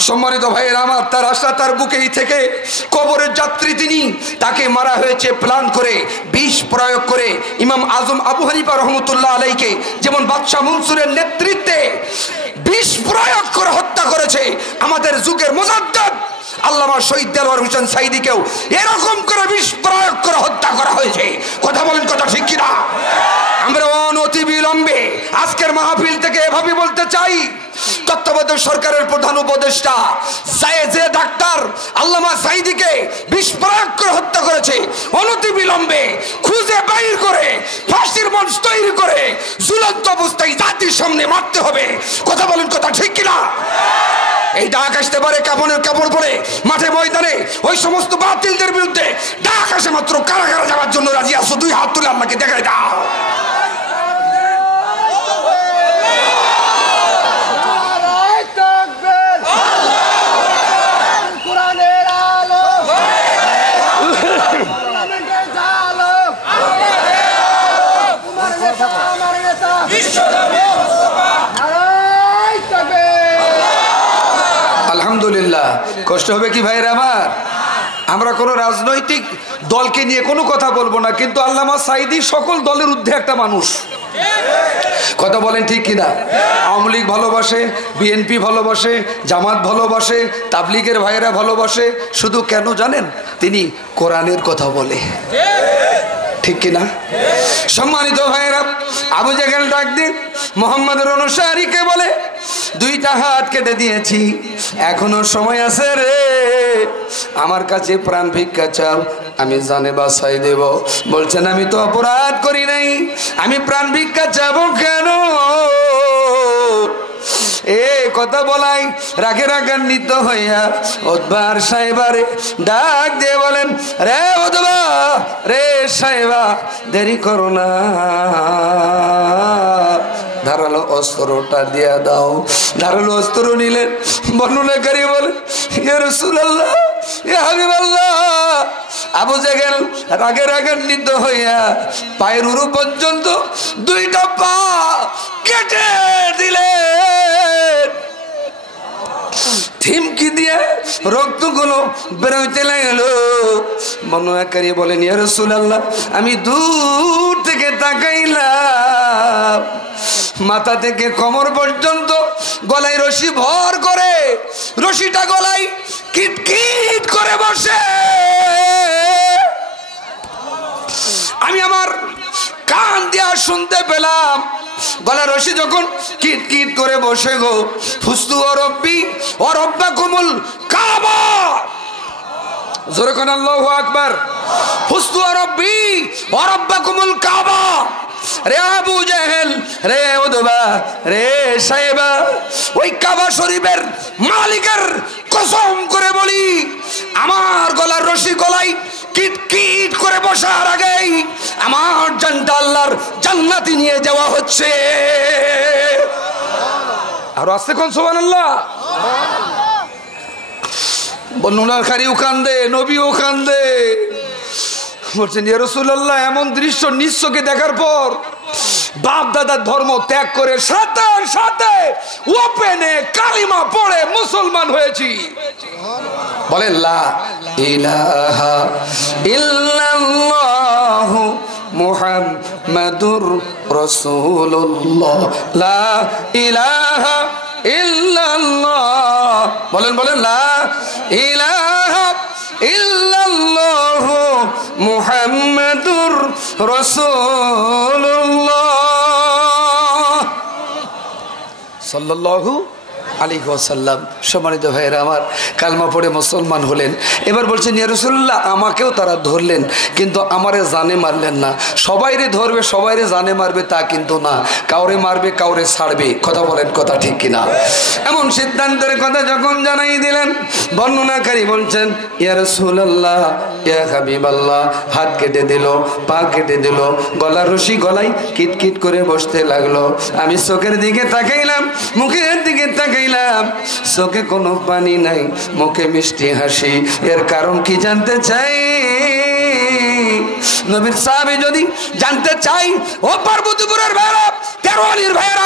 সম্মানিত ভাইয়েরা আমার, তার আশা তার বুকেই থেকে কবরের যাত্রী তিনি। তাকে মারা হয়েছে প্ল্যান করে, বিষ প্রয়োগ করে। ইমাম আজম আবু হানিফা রহমতুল্লাহ আলাইকে যেমন বাদশাহ মনসুরের নেতৃত্বে বিষ প্রয়োগ করে হত্যা করেছে, আমাদের যুগের মুজাদ্দিদ আল্লামা শহীদ দেলোয়ার হোসেন সাইদিকেও এরকম করে বিষ প্রয়োগ করে হত্যা করা হয়েছে। কথা বলেন, কথা ঠিক কিনা? আমরা অনতি বিলম্বে আজকের মাহফিল থেকে এভাবে বলতে চাই, তত্ত্বাবধায়ক সরকারের প্রধান উপদেষ্টা যে ডাক্তার আল্লামা সাইদিকে বিষ প্রয়োগ করে হত্যা করেছে, অনতি বিলম্বে খুঁজে বাইর করে ফাঁসির মঞ্চ তৈরি করে ঝুলন্ত অবস্থায় জাতির সামনে মারতে হবে। কথা বলেন, কথা ঠিক কিনা? এই ডাক আসতে পারে কাপড়ের কাপড় পরে মাঠে ময়দানে ওই সমস্ত বাতিলদের বিরুদ্ধে ডাক আসে মাত্র কারা কারা যাওয়ার জন্য রাজি আছো? দুই হাত তুলে আমাকে দেখাই দাও। আলহামদুলিল্লাহ। কষ্ট হবে কি ভাইরা আমার? আমরা কোনো রাজনৈতিক দলকে নিয়ে কোনো কথা বলবো না, কিন্তু আল্লামা সাইদি সকল দলের ঊর্ধ্বে একটা মানুষ। কথা বলেন ঠিক কিনা? আওয়ামী লীগ ভালোবাসে, বিএনপি ভালোবাসে, জামাত ভালোবাসে, তাবলিগের ভাইয়েরা ভালোবাসে। শুধু কেন জানেন? তিনি কোরআনের কথা বলে। ঠিক কিনা? সম্মানিত ভাইয়েরা, আবু জাহেল ডাক দিয়ে মুহাম্মদের অনুসারীকে বলে, দুইটা হাত কেটে দিয়েছি, এখনো সময় আছে রে, আমার কাছে প্রাণ ভিক্ষা চাও, আমি জানে বাঁচাই দেব। বলছেন আমি তো অপরাধ করি নাই, আমি প্রাণ ভিক্ষা চাবো কেন? এ কথা বলাই রাগে রাগান্বিত হইয়া ওদবার সাহেবারে ডাক দিয়ে বলেন, রে ওদবা, রে সাহেবা, দেরি করো না, ধারালো অস্ত্রটা দিয়া দাও। ধারালো অস্ত্র নিলেন। বর্ণনাকারী বলে, ইয়া রাসূলুল্লাহ, ইয়া হাবিবাল্লাহ। আবু জাহেল রাগে রাগান্বিত হইয়া পায়ের উরু পর্যন্ত দুইটা পা কেটে দিলেন। থিমকি দিয়ে রক্তগুলো বেরোইতে লাগলো। বর্ণনাকারী বলেন, ইয়া রাসূলুল্লাহ, আমি দূর থেকে তাকাইলাম, মাথা থেকে কোমর পর্যন্ত গলায় রশি ভর করে, রশিটা গলায় কিটকিট করে বসে। আমি আমার কান দিয়া শুনতে পেলাম গলার রশি যখন কিট কিট করে বসে গো, ফুস্তু রব্বি ও রব্বাকুমুল কাবা, জোরে কোন আল্লাহু আকবার। ফুস্তু রব্বি ও রব্বাকুমুল কাবা। রে আবু জাহেল, রে উদবা, রে সাহেবা, ওই কাবা শরীফের মালিকের কসম করে বলি, আমার গলার রশি গলায় কিট কিট করে বসার আগেই আমার জানটা আল্লাহর জান্নাতে নিয়ে যাওয়া হচ্ছে। আর আসতে কোন সুবহানাল্লাহ। বর্ণনাকারীও কান্দে, নবীও কান্দে। বলছেন, ইয়া রাসূলুল্লাহ, এমন দৃশ্য নিঃস্বকে দেখার পর বাপ দাদার ধর্ম ত্যাগ করে সাথে সাথে ওপেনে কালিমা পড়ে মুসলমান হয়েছি। বলেন লা ইলাহা ইল্লাল্লাহু মুহাম্মাদুর মুহাম্মাদুর রাসূলুল্লাহ লা ইলাহা ইল্লাল্লাহ বলেন বলেন লা ইলাহা ইল্লাল্লাহ মুহাম্মাদুর রাসূলুল্লাহ সাল্লাল্লাহু আলাইহি ওয়াসাল্লাম। সম্মানিত ভাইয়েরা আমার, কালমা পড়ে মুসলমান হলেন। এবার বলছেন ইয়া রাসূলুল্লাহ, আমাকেও তারা ধরলেন কিন্তু আমারে জানে মারলেন না। সবাইরে ধরবে, সবাইরে জানে মারবে তা কিন্তু না, কাউরে মারবে কাউরে ছাড়বে। কথা বলেন, কথা ঠিক কিনা? এমন সিদ্ধান্তের কথা যখন জানাই দিলেন, বর্ণনাকারী বলছেন ইয়া রাসূলুল্লাহ ইয়া হাবিবাল্লাহ, হাত কেটে দিল, পা কেটে দিল, গলার রশি গলায় কিটকিট করে বসতে লাগলো। আমি চোখের দিকে তাকাইলাম, মুখের দিকে তাকাইলাম, চোখে কোনো পানি নাই, মুখে মিষ্টি হাসি। এর কারণ কি জানতে চাই? নবীর সাহাবী যদি জানতে চাই, ও পার্বতীপুরের ভাইরা, তেরোয়ালির ভাইরা,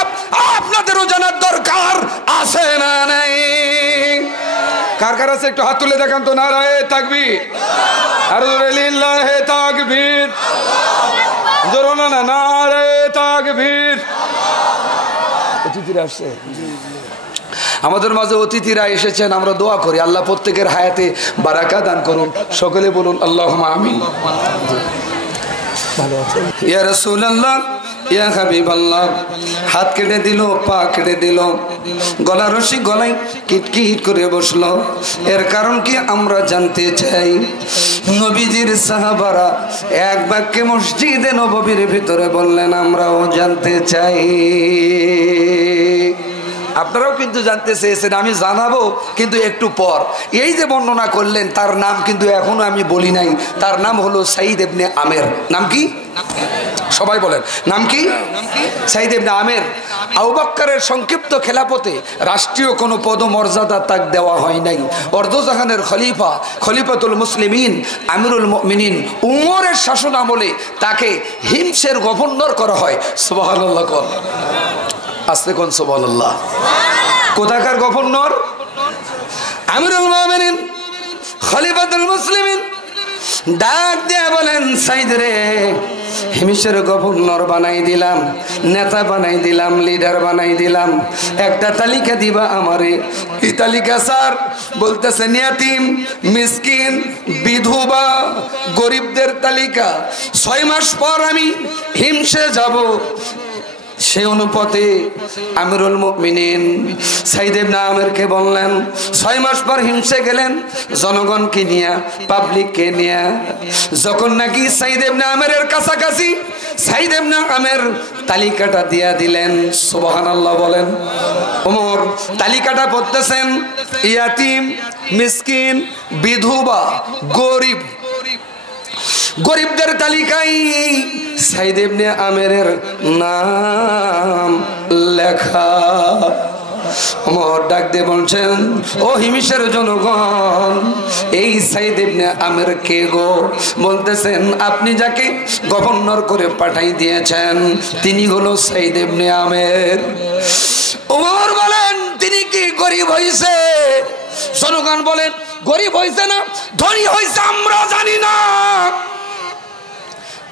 আপনাদেরও জানার দরকার আছে না নাই? কার কার আছে একটু হাত তুলে দেখান তো। নারায়ে তাকবীর, আর লিল্লাহি তাকবীর, জোরে না, নারায়ে তাকবীর। অতিথিরা আসছে, আমাদের মাঝে অতিথিরা এসেছেন। আমরা দোয়া করি আল্লাহ প্রত্যেকের হায়াতে বারাকা দান করুন। সকলে বলুন আল্লাহুম্মা আমিন। ভালো আছেন? ইয়া রাসূলুল্লাহ ইয়া হাবিবাল্লাহ, হাত কেটে দিল, পা কেটে দিল, গলা রশি গলায় কিটকিট করে বসলো। এর কারণ কি আমরা জানতে চাই। নবীজির সাহাবারা এক বাক্যে মসজিদে নববীর ভিতরে বললেন আমরাও জানতে চাই। আপনারাও কিন্তু জানতে চেয়েছেন, আমি জানাবো কিন্তু একটু পর। এই যে বর্ণনা করলেন তার নাম কিন্তু এখনো আমি বলি নাই। তার নাম হলো সাঈদ ইবনে আমের। নাম কি? সবাই বলেন, নাম কি? সাঈদ ইবনে আমের। আবু বকরের সংক্ষিপ্ত খেলাফতে রাষ্ট্রীয় কোনো পদমর্যাদা তাক দেওয়া হয় নাই। অর্ধজাহানের খলিফা, খলিফাতুল মুসলিমিন, আমিরুল মুমিনিন উমরের শাসন আমলে তাকে হিমসের গভর্নর করা হয়। সুবহানাল্লাহ কোন আসতে কোন সুবহানাল্লাহ। কোথাকার গভর্নর? আমিরুল মুমিনিন, খলিফাতুল মুসলিমিন। ডাক দিয়ে বলেন সাইদ রে, হিমসের গভর্নর বানাই দিলাম, নেতা বানাই দিলাম, লিডার বানাই দিলাম। একটা তালিকা দিবা আমারে। এই তালিকা স্যার বলতেছেন ইয়াতিম, মিসকিন, বিধবা, গরিবদের তালিকা। 6 মাস পর আমি হিমসে যাব। সেই অনুপাতে আমিরুল মুমিনিন সাঈদ ইবনে আমেরকে বললেন, 6 মাস পর হিমসে গেলেন জনগণকে নিয়ে, পাবলিককে নিয়ে। যখন নাকি সাঈদ ইবনে আমেরের কাছাকাছি, সাঈদ ইবনে আমের তালিকাটা দিয়া দিলেন। সুবহানাল্লাহ বলেন। ওমর তালিকাটা পড়তেছেন, ইয়াতিম, মিসকিন, বিধবা, গরিব। গরিবদের তালিকায় সাঈদ ইবনে আমেরের নাম লেখা। ওমর ডাক দিয়ে বলছেন, ও হিমসের জনগণ, এই সাঈদ ইবনে আমের কে গো? বলতেছেন আপনি যাকে গভর্নর করে পাঠাই দিয়েছেন তিনি হলো সাঈদ ইবনে আমের। ওমর বলেন, তিনি কি গরিব হইছে? জনগণ বলেন, গরিব হইছে না ধনী হইছে আমরা জানি না,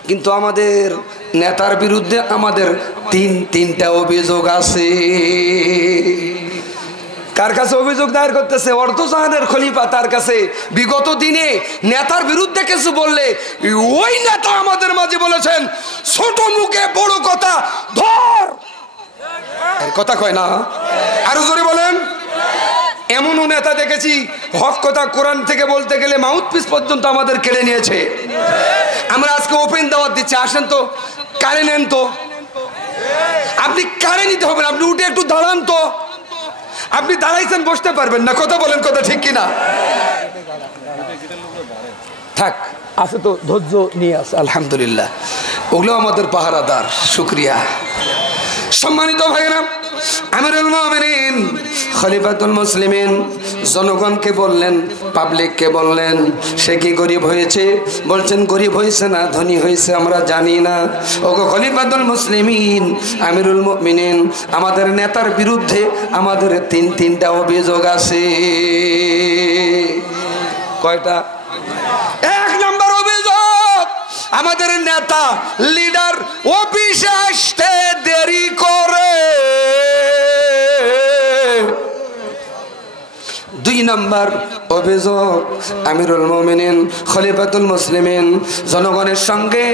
কিন্তু আমাদের নেতার বিরুদ্ধে আমাদের তিনটা অভিযোগ আছে। কার কাছে অভিযোগ দায়ের করতেছে? অর্ধজাহানের খলিফা তার কাছে বিগত দিনে নেতার বিরুদ্ধে কিছু বললে ওই নেতা আমাদের মাঝে বলেছেন, ছোট মুখে বড় কথা ধর। কথা কয় না? আরো জোরে বলেন। এমনও নেতা দেখেছি হক কথা কোরআন থেকে বলতে গেলে মাউথপিস পর্যন্ত আমাদের কেড়ে নিয়েছে। আমরা আজকে ওপেন দাওয়াত দিচ্ছি, আসেন তো কারে নেন তো। আপনি কারে নিতে হবে না, আপনি উঠে একটু দাঁড়ান তো। আপনি দাঁড়াইছেন, বসতে পারবেন না। কথা বলেন, কথা ঠিক কিনা? থাক, আছে তো, ধৈর্য নিয়ে আছে আলহামদুলিল্লাহ। ওগুলো আমাদের পাহারাদার, শুকরিয়া। সম্মানিত ভাইরা, আমিরুল মুমিনিন খলিফাতুল মুসলিমিন জনগণকে বললেন, পাবলিককে বললেন, সে কি গরিব হয়েছে? বলছেন গরিব হয়েছে না ধনী হয়েছে আমরা জানি না। ওগো খলিফাতুল মুসলিমিন, আমিরুল মুমিনিন, আমাদের নেতার বিরুদ্ধে আমাদের তিনটা অভিযোগ আছে। কয়টা? 1 নম্বর অভিযোগ, আমাদের নেতা লিডার অফিসে আসতে দেরি করে। 2 নম্বর অভিযোগ, আমিরুল মুমিনিন খলিফাতুল মুসলিমিন জনগণের সঙ্গে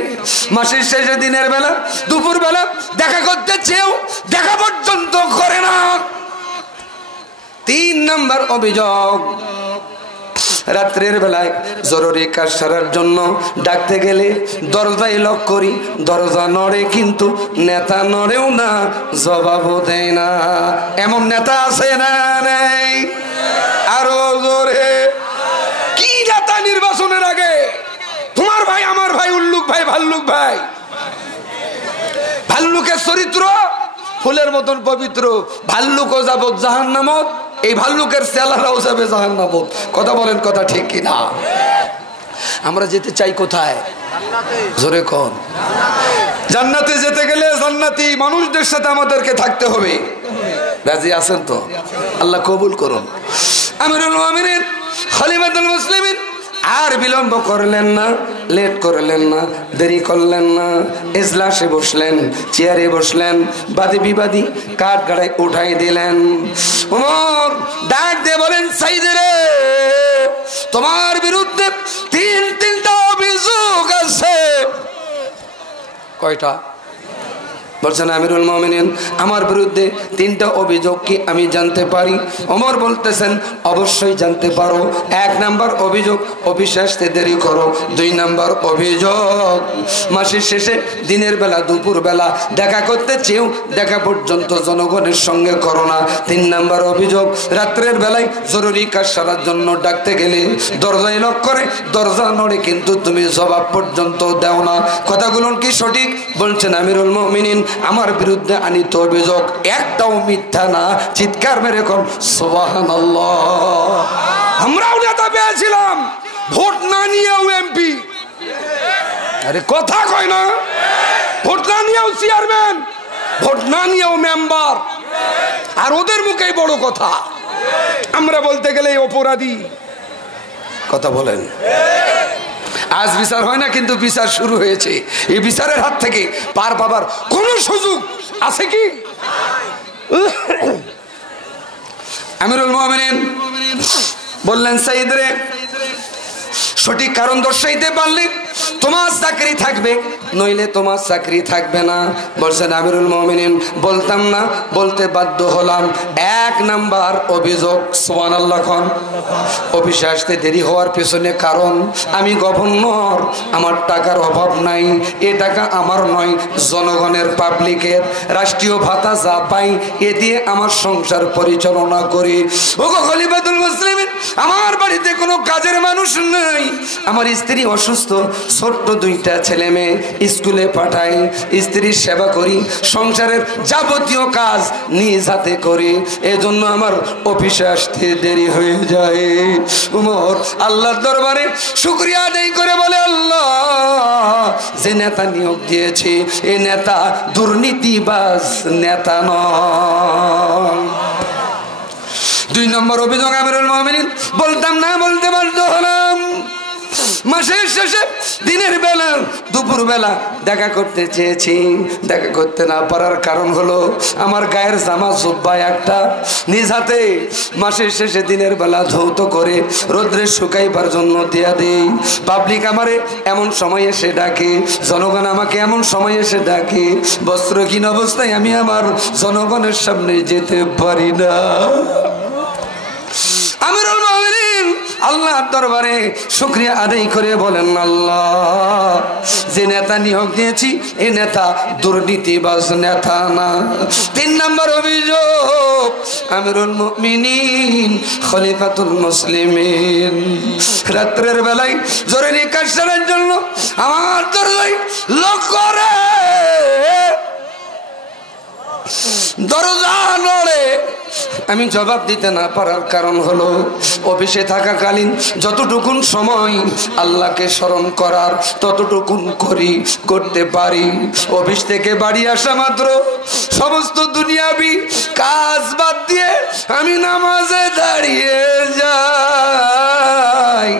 মাসের শেষে দিনের বেলা দুপুর বেলা দেখা করতে চেয়েও দেখা পর্যন্ত করে না। 3 নম্বর অভিযোগ, রাত্রের বেলায় জরুরি কাজ সারার জন্য ডাকতে গেলে দরজায় লক করি, দরজা নড়ে কিন্তু নেতা নড়েও না, জবাবও দেয় না। এমন নেতা আছে না নেই? আরো জোরে। কি নেতা নির্বাচনের আগে তোমার ভাই আমার ভাই উল্লুক ভাই ভাল্লুক ভাই, ভাল্লুকের চরিত্র ফুলের মতন পবিত্র, ভাল্লুকও যাব জাহান্নামত, এই ভাল্লুকের চেলারাও যাবে জাহান্নামত। কথা বলেন, কথা ঠিক কিনা? আমরা যেতে চাই কোথায়? জোরে কোন? জান্নাতে যেতে গেলে জান্নাতি মানুষদের সাথে আমাদেরকে থাকতে হবে। রাজি আছেন তো? আল্লাহ কবুল করুন। আমিরুল মুমিনিন খলিফাতুল মুসলিমিন আর বিলম্ব করলেন না, লেট করলেন না, দেরি করলেন না। ইজলাসে বসলেন, চেয়ারে বসলেন, বাদী বিবাদী কাঠ গাড়ায় উঠাই দিলেন। ওমর ডাক দিয়ে বলেন, সাইদ রে, তোমার বিরুদ্ধে 3টা অভিযোগ আছে। কয়টা? বলছেন আমিরুল মুমিনিন আমার বিরুদ্ধে 3টা অভিযোগ কি আমি জানতে পারি? ওমর বলতেছেন অবশ্যই জানতে পারো। 1 নম্বর অভিযোগ, অফিসে আসতে দেরি করো। 2 নম্বর অভিযোগ, মাসের শেষে দিনের বেলা দুপুর বেলা দেখা করতে চেয়েও দেখা পর্যন্ত জনগণের সঙ্গে করো না। 3 নম্বর অভিযোগ, রাত্রের বেলায় জরুরি কাজ সারার জন্য ডাকতে গেলে দরজায় লক করে, দরজা নড়ে কিন্তু তুমি জবাব পর্যন্ত দাও না। কথাগুলো কি সঠিক? বলছেন আমিরুল মুমিনিন আমার বিরুদ্ধে আনিত অভিযোগ একটাও মিথ্যা না। চিৎকার মেরে কোন সুবহানাল্লাহ। আমরাও নেতা পেয়েছিলাম, ভোট না নিয়েও এমপি। আরে কথা কয় না? ভোট না নিয়েও চেয়ারম্যান, ভোট না নিয়েও মেম্বার, আর ওদের মুখেই বড় কথা। আমরা বলতে গেলে অপরাধী। কথা বলেন। আজ বিচার হয় না, কিন্তু বিচার শুরু হয়েছে। এই বিচারের হাত থেকে পার পাবার কোন সুযোগ আছে কি? আমিরুল মুমিনিন বললেন, সাইদ রে, সঠিক কারণ দর্শাইতে পারলে তোমার চাকরি থাকবে, নইলে তোমার চাকরি থাকবে না। বলছেন আমিরুল মুমিনিন বলতাম না, বলতে বাধ্য হলাম। 1 নাম্বার অভিযোগ, সুবহানাল্লাহ খান, অফিসে আসতে দেরি হওয়ার পেছনে কারণ আমি গভর্নর, আমার টাকার অভাব নাই। এ টাকা আমার নয়, জনগণের, পাবলিকের। রাষ্ট্রীয় ভাতা যা পাই এ দিয়ে আমার সংসার পরিচালনা করি। ওগো খলিফাতুল মুসলিমিন, আমার বাড়িতে কোনো কাজের মানুষ নেই, আমার স্ত্রী অসুস্থ, ছোট্ট 2টা ছেলে মেয়ে, স্কুলে পাঠাই, স্ত্রীর সেবা করি, সংসারের যাবতীয় কাজ নিজ হাতে করি, এজন্য আমার অফিসে আসতে দেরি হয়ে যায়। উমর আল্লাহর দরবারে শুকরিয়া আদায় করে বলে, আল্লাহ, যে নেতা নিয়োগ দিয়েছে এ নেতা দুর্নীতিবাজ নেতা নয়। 2 নম্বর অভিযোগ, আমিরুল মুমিনিন বলতাম না, বলতে বাধ্য হলাম। মাসের শেষে দিনের বেলা দুপুর বেলা দেখা করতে চেয়েছি, দেখা করতে না পারার কারণ হলো আমার গায়ের জামা জুব্বা একটা নিজ হাতে মাসের শেষে দিনের বেলা ধৌত করে রোদ্রে শুকাইবার জন্য দিয়া দেই। পাবলিক আমারে এমন সময় এসে ডাকে, জনগণ আমাকে এমন সময় এসে ডাকে, বস্ত্রহীন অবস্থায় আমি আমার জনগণের সামনে যেতে পারি না। আমিরুল মুমিনিন আল্লাহর দরবারে শুকরিয়া আদায় করে বলেন, আল্লাহ, যে নেতা নিয়োগ দিয়েছি এই নেতা দুর্নীতিবাজ নেতা না। 3 নম্বর অভিযোগ, আমিরুল মুমিনিন খলিফাতুল মুসলিমিন রাত্রের বেলায় জরুরি কাজ সারার জন্য আমার দরজায় লক করে, দরজা নড়ে, আমি জবাব দিতে না পারার কারণ হলো অফিসে থাকাকালীন যতটুকুন সময় আল্লাহকে স্মরণ করার ততটুকুন করতে পারি। অফিস থেকে বাড়ি আসা মাত্র সমস্ত দুনিয়াবি কাজ বাদ দিয়ে আমি নামাজে দাঁড়িয়ে যাই।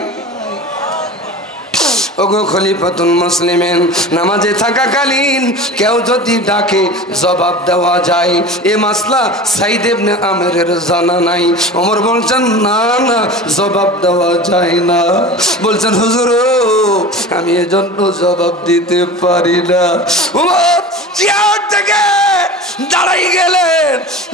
ওগো খলিফাতুল মুসলিমিন, নামাজে থাকাকালীন কেউ যদি ডাকে জবাব দেওয়া যায়, এ মাসলা সাইদ ইবনে আমেরের জানা নাই। ওমর বলছেন না না, জবাব দেওয়া যায় না। বলছেন হুজুর আমি এজন্য জবাব দিতে পারি না। ওমর চেয়ার থেকে দাঁড়াই গেলেন,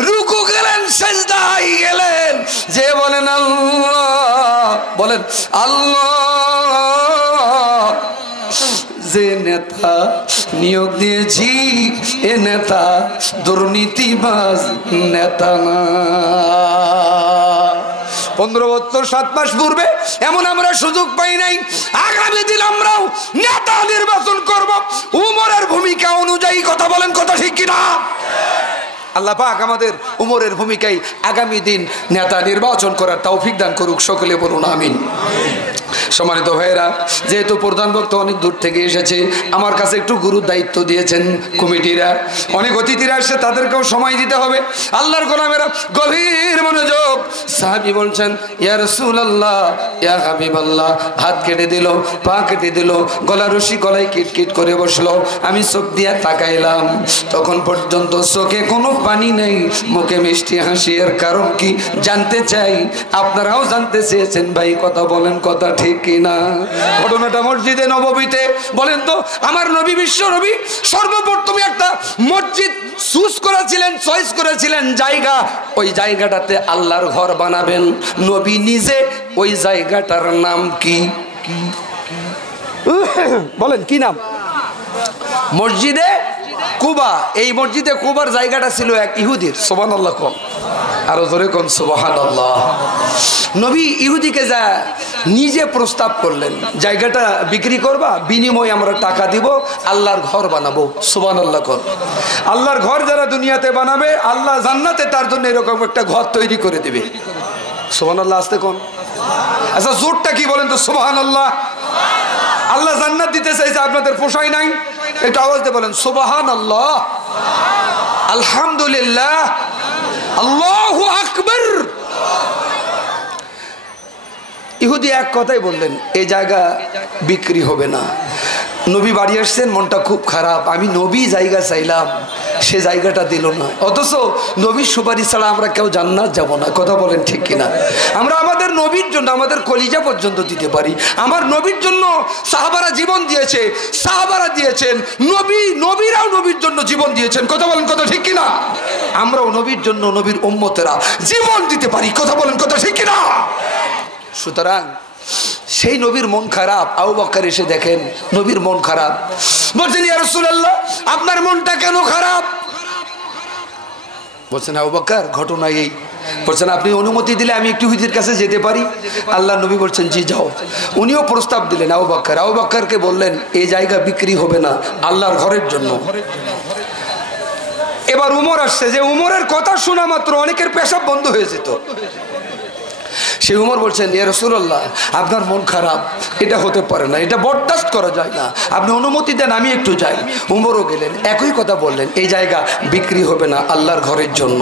রুকু গেলেন, সিজদায় গেলেন, যে বলেন আল্লাহ, বলেন আল্লাহ, যে নেতা নিয়োগ দিয়েছি এ নেতা দুর্নীতিবাজ নেতা না। 15 বছর 7 মাস পূর্বে এমন আমরা সুযোগ পাই নাই। আগামী দিন আমরাও নেতা নির্বাচন করব উমরের ভূমিকা অনুযায়ী। কথা বলেন, কথা ঠিক কিনা? আল্লাহ পাক আমাদের উমরের ভূমিকায় আগামী দিন নেতা নির্বাচন করার তৌফিক দান করুক। সকলে বলুন আমিন। সম্মানিত ভাইয়েরা, যেহেতু প্রধান বক্তা অনেক দূর থেকে এসেছে, আমার কাছে একটু গুরুর দায়িত্ব দিয়েছেন কমিটিরা। অনেক অতিথিরা আসছে, তাদেরকেও সময় দিতে হবে। আল্লাহর গোলামেরা গভীর মনোযোগ। সাহাবী বলছেন ইয়া রাসূলুল্লাহ, ইয়া হাবিবাল্লাহ। হাত কেটে দিল, পা কেটে দিল, গলা রশি গলায় কিটকিট করে বসলো। আমি চোখ দিয়ে তাকাইলাম, তখন পর্যন্ত চোখে কোনো পানি নেই, মুখে মিষ্টি হাসি। এর কারণ কি জানতে চাই। আপনারাও জানতে চেয়েছেন ভাই, কথা বলেন, কথা ঠিক কিনা? ঘটনাটা মসজিদে নববীতে। বলেন তো, আমার নবী, বিশ্ব নবী সর্বপ্রথমে একটা মসজিদ চুজ করেছিলেন, চয়েস করেছিলেন জায়গা। ওই জায়গাটাতে আল্লাহর ঘর বানাবেন। নবী নিজে ওই জায়গাটার নাম কি? বলেন কি নাম? মসজিদে কুবা। এই মসজিদে কুবার জায়গাটা ছিল এক ইহুদির। সুবহানাল্লাহ কোন, আরো জোরে কোন সুবহানাল্লাহ। নবী ইহুদিকে যা নিজে প্রস্তাব করলেন, জায়গাটা বিক্রি করবা, বিনিময়ে আমরা টাকা দিব, আল্লাহর ঘর বানাবো। সুবহানাল্লাহ কোন। আল্লাহর ঘর যারা দুনিয়াতে বানাবে, আল্লাহ জান্নাতে তার জন্য এরকম একটা ঘর তৈরি করে দিবে। সুবহানাল্লাহ আসতে কোন। আচ্ছা জোরটা কি বলেন তো? সুবহানাল্লাহ। আল্লাহ জান্নাত দিতে চাইছে, আপনাদের পোষায় নাই? একটু আওয়াজ দিয়ে বলেন সুবহানাল্লাহ, আলহামদুলিল্লাহ, আল্লাহু আকবার। ইহুদি এক কথাই বললেন, এই জায়গা বিক্রি হবে না। নবী বাড়ি আসছেন, মনটা খুব খারাপ। আমি নবী জায়গা চাইলাম, সে জায়গাটা দিল না। অথচ নবীর সুপারিশ ছাড়া আমরা কেউ জান্নাত যাব না। কথা বলেন ঠিক কিনা? আমরা আমাদের নবীর জন্য আমাদের কলিজা পর্যন্ত দিতে পারি। আমার নবীর জন্য সাহাবারা জীবন দিয়েছে, সাহাবারা দিয়েছেন, নবীরাও নবীর জন্য জীবন দিয়েছেন। কথা বলেন, কথা ঠিক কিনা? আমরাও নবীর জন্য, নবীর উম্মতেরা জীবন দিতে পারি। কথা বলেন, কথা ঠিক কিনা? সুতরাং সেই নবীর মন খারাপ। আবু বকর এসে দেখেন নবীর মন খারাপ। বলছেন ইয়া রাসূলুল্লাহ, আপনার মনটা কেন খারাপ? বলছেন আবু বকর, ঘটনা এই। বলছেন আপনি অনুমতি দিলে আমি একটু ইহুদির কাছে যেতে পারি? আল্লাহ নবী বলছেন জি যাও। উনিও প্রস্তাব দিলেন আবু বকর। আবু বকরকে বললেন এই জায়গা বিক্রি হবে না, আল্লাহর ঘরের জন্য। এবার উমর আসছে, যে উমরের কথা শোনা মাত্র অনেকের পেশাব বন্ধ হয়ে যেত। সেই উমর বলছেন ইয়া রাসূলুল্লাহ, আপনার মন খারাপ, এটা হতে পারে না, এটা বরদাস্ত করা যায় না, আপনি অনুমতি দেন আমি একটু যাই। উমরও গেলেন, একই কথা বললেন, এই জায়গা বিক্রি হবে না, আল্লাহর ঘরের জন্য।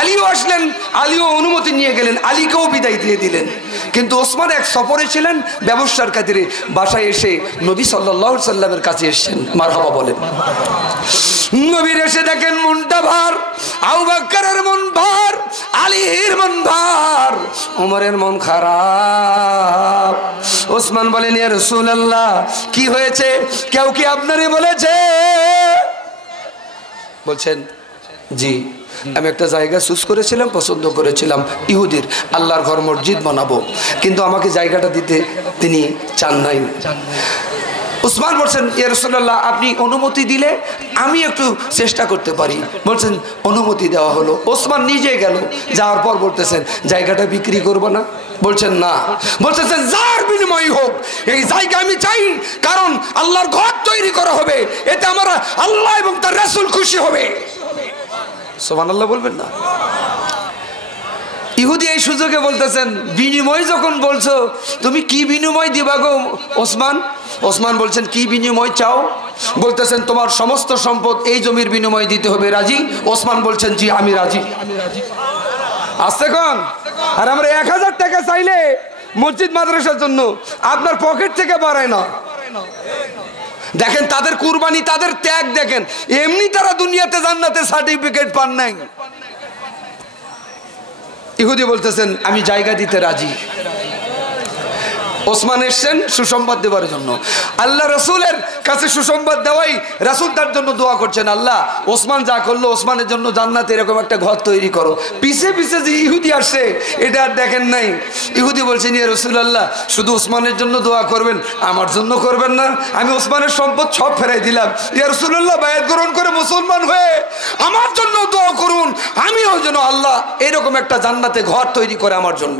আলীও আসলেন, আলীও অনুমতি নিয়ে গেলেন, আলীকেও বিদায় দিয়ে দিলেন। কিন্তু ওসমান এক সফরে ছিলেন, ব্যবসার খাতিরে বাসায় এসে নবী সাল্লাল্লাহু আলাইহি সাল্লামের কাছে এসেছেন। মারহাবা বলেন। নবীর এসে দেখেন মনটা ভার, আবু বকরের মন ভার, আলীর মন ভার, উমরের মন খারাপ। ওসমান বলেন ইয়া রাসূলুল্লাহ, কি হয়েছে? কেউ কি আপনারে বলেছে? বলছেন জি, আমি একটা জায়গা চুজ করেছিলাম, পছন্দ করেছিলাম, ইহুদির আল্লাহর ঘর মসজিদ বানাবো, কিন্তু আমাকে জায়গাটা দিতে তিনি চান নাই। উসমান বলছেন ইয়া রাসূলুল্লাহ, আপনি অনুমতি দিলে আমি একটু চেষ্টা করতে পারি। বলছেন অনুমতি দেওয়া হলো। ওসমান নিজে গেল, যাওয়ার পর বলতেছেন জায়গাটা বিক্রি করবো না? বলছেন না। বলতেছেন যার বিনিময় হোক এই জায়গা আমি চাই, কারণ আল্লাহর ঘর তৈরি করা হবে, এতে আমার আল্লাহ এবং তার রাসূল খুশি হবে। সুবহানাল্লাহ বলবেন না? ইহুদি এই সুযোগে বলতেছেন বিনিময় যখন বলছো, তুমি কি বিনিময় দিবা গো ওসমান? ওসমান বলছেন কি বিনিময় চাও? বলতেছেন তোমার সমস্ত সম্পদ এই জমির বিনিময় দিতে হবে, রাজি? ওসমান বলছেন জি আমি রাজি। আসতে কোন? আর আমরা 1000 টাকা চাইলে মসজিদ মাদ্রাসার জন্য আপনার পকেট থেকে বাড়ায় না, দেখেন তাদের কুরবানি, তাদের ত্যাগ দেখেন। এমনি তারা দুনিয়াতে জান্নাতে সার্টিফিকেট পান নাই। ইহুদি বলতেছেন আমি জায়গা দিতে রাজি। ওসমান এসছেন সুসংবাদ দেওয়ার জন্য, আল্লাহ রসুলের কাছে সুসংবাদ দেওয়াই রাসূল তার জন্য দোয়া করছেন, আল্লাহ ওসমান যা করলো ওসমানের জন্য জান্নাতে এরকম একটা ঘর তৈরি করো। পিছে পিছে যে ইহুদি আসছে এটা আর দেখেন নাই। ইহুদি বলছেন ইয়া রাসূলুল্লাহ শুধু ওসমানের জন্য দোয়া করবেন, আমার জন্য করবেন না? আমি ওসমানের সম্পদ সব ফেরাই দিলাম, ইয়া রাসূলুল্লাহ বায়াত গ্রহণ করে মুসলমান হয়ে আমার জন্য দোয়া করুন, আমিও যেন আল্লাহ এরকম একটা জান্নাতে ঘর তৈরি করে আমার জন্য।